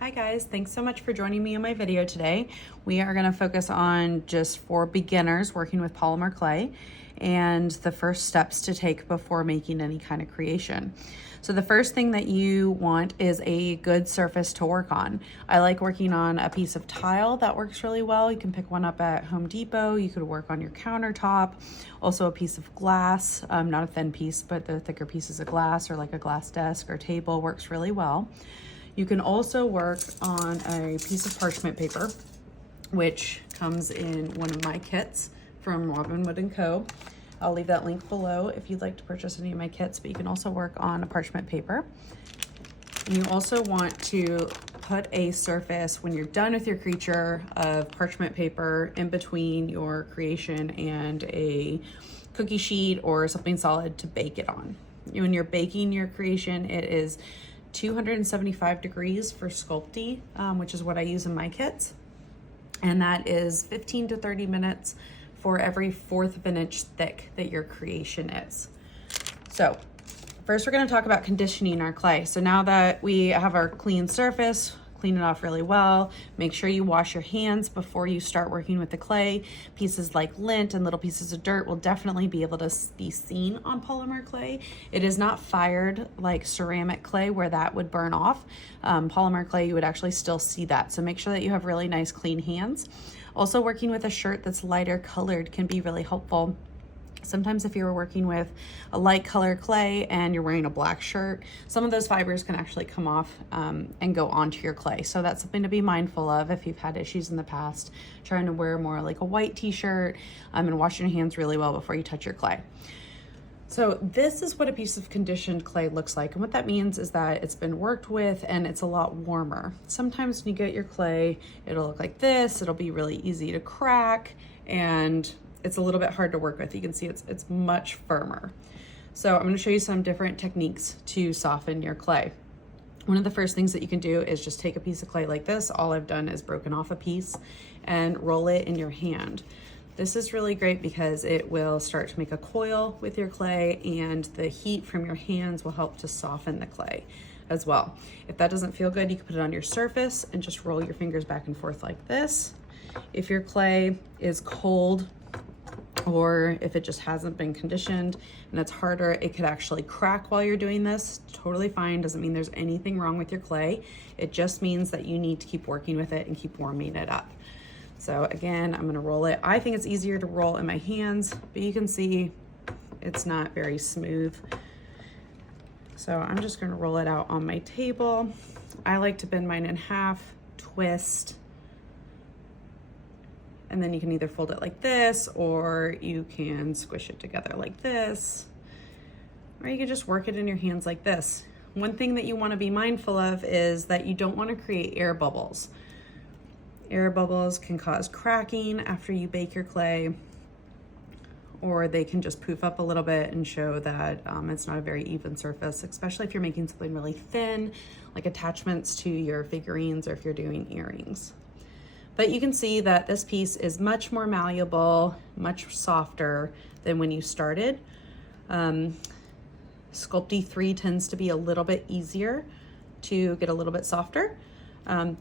Hi guys, thanks so much for joining me in my video today. We are going to focus on just for beginners working with polymer clay and the first steps to take before making any kind of creation. So the first thing that you want is a good surface to work on. I like working on a piece of tile. That works really well. You can pick one up at Home Depot. You could work on your countertop. Also a piece of glass, not a thin piece, but the thicker pieces of glass or like a glass desk or table works really well. You can also work on a piece of parchment paper, which comes in one of my kits from Robinwood & Co. I'll leave that link below if you'd like to purchase any of my kits, but you can also work on a parchment paper. And you also want to put a surface when you're done with your creature of parchment paper in between your creation and a cookie sheet or something solid to bake it on. When you're baking your creation, it is 275 degrees for Sculpey, which is what I use in my kits. And that is 15 to 30 minutes for every 1/4 of an inch thick that your creation is. So first we're going to talk about conditioning our clay. So now that we have our clean surface, clean it off really well. Make sure you wash your hands before you start working with the clay. Pieces like lint and little pieces of dirt will definitely be able to be seen on polymer clay. It is not fired like ceramic clay where that would burn off. Polymer clay, you would actually still see that. So make sure that you have really nice clean hands. Also, working with a shirt that's lighter colored can be really helpful. Sometimes if you're working with a light color clay and you're wearing a black shirt, some of those fibers can actually come off and go onto your clay. So that's something to be mindful of if you've had issues in the past, trying to wear more like a white t-shirt and washing your hands really well before you touch your clay. So this is what a piece of conditioned clay looks like. And what that means is that it's been worked with and it's a lot warmer. Sometimes when you get your clay, it'll look like this. It'll be really easy to crack and it's a little bit hard to work with. You can see it's much firmer. So I'm going to show you some different techniques to soften your clay. One of the first things that you can do is just take a piece of clay like this. All I've done is broken off a piece and roll it in your hand. This is really great because it will start to make a coil with your clay and the heat from your hands will help to soften the clay as well. If that doesn't feel good, you can put it on your surface and just roll your fingers back and forth like this. If your clay is cold, or if it just hasn't been conditioned and it's harder, it could actually crack while you're doing this. Totally fine, doesn't mean there's anything wrong with your clay. It just means that you need to keep working with it and keep warming it up. So again, I'm gonna roll it. I think it's easier to roll in my hands, but you can see it's not very smooth. So I'm just gonna roll it out on my table. I like to bend mine in half, twist, and then you can either fold it like this, or you can squish it together like this, or you can just work it in your hands like this. One thing that you want to be mindful of is that you don't want to create air bubbles. Air bubbles can cause cracking after you bake your clay, or they can just poof up a little bit and show that it's not a very even surface, especially if you're making something really thin, like attachments to your figurines or if you're doing earrings. But you can see that this piece is much more malleable, much softer than when you started. Sculpey 3 tends to be a little bit easier to get a little bit softer.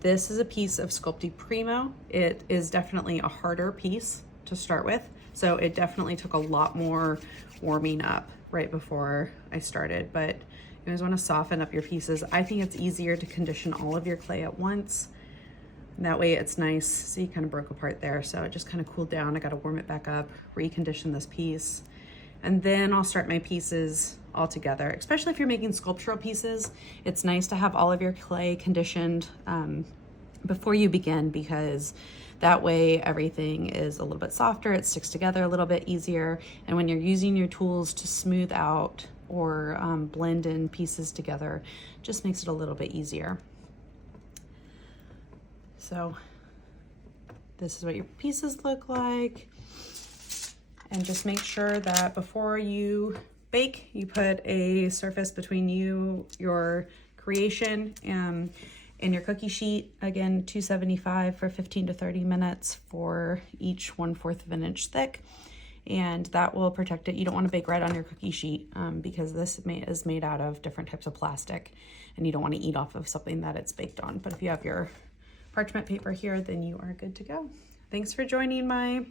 This is a piece of Sculpey Primo. It is definitely a harder piece to start with. So it definitely took a lot more warming up right before I started, but you guys want to soften up your pieces. I think it's easier to condition all of your clay at once. That way it's nice. See, kind of broke apart there. So it just kind of cooled down. I got to warm it back up, recondition this piece. And then I'll start my pieces all together, especially if you're making sculptural pieces. It's nice to have all of your clay conditioned before you begin, because that way everything is a little bit softer. It sticks together a little bit easier. And when you're using your tools to smooth out or blend in pieces together, just makes it a little bit easier. So this is what your pieces look like. And just make sure that before you bake, you put a surface between your creation, and your cookie sheet. Again, 275 for 15 to 30 minutes for each 1/4 of an inch thick. and that will protect it. You don't want to bake right on your cookie sheet because this is made out of different types of plastic, and you don't want to eat off of something that it's baked on. But if you have your parchment paper here, then you are good to go. Thanks for joining my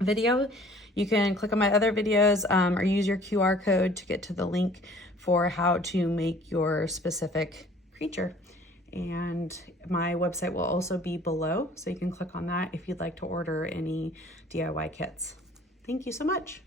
video. You can click on my other videos or use your QR code to get to the link for how to make your specific creature. And my website will also be below, so you can click on that if you'd like to order any DIY kits. Thank you so much.